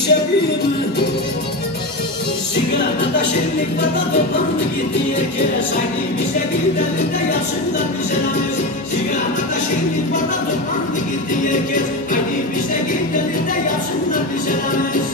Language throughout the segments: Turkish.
şefim. Sigarada şenlik var da toplandı gitti herkes. Haydi bize gidelim de yapsınlar bize namaz. Sigarada şenlik var da toplandı gitti herkes. Haydi bize gidelim de yapsınlar bize namaz.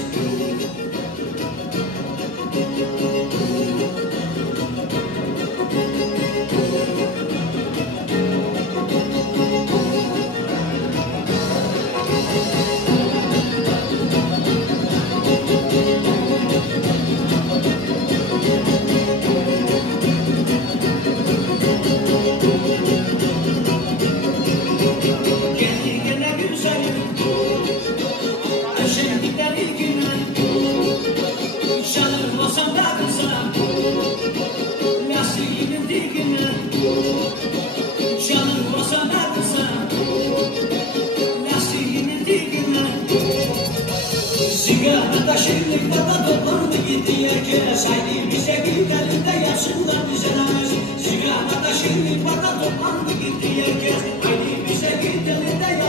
Sigarada şenlik var da toplandı gitti herkes. Haydi bize gidelim de yapsınlar bize namaz. Sigarada şenlik var da toplandı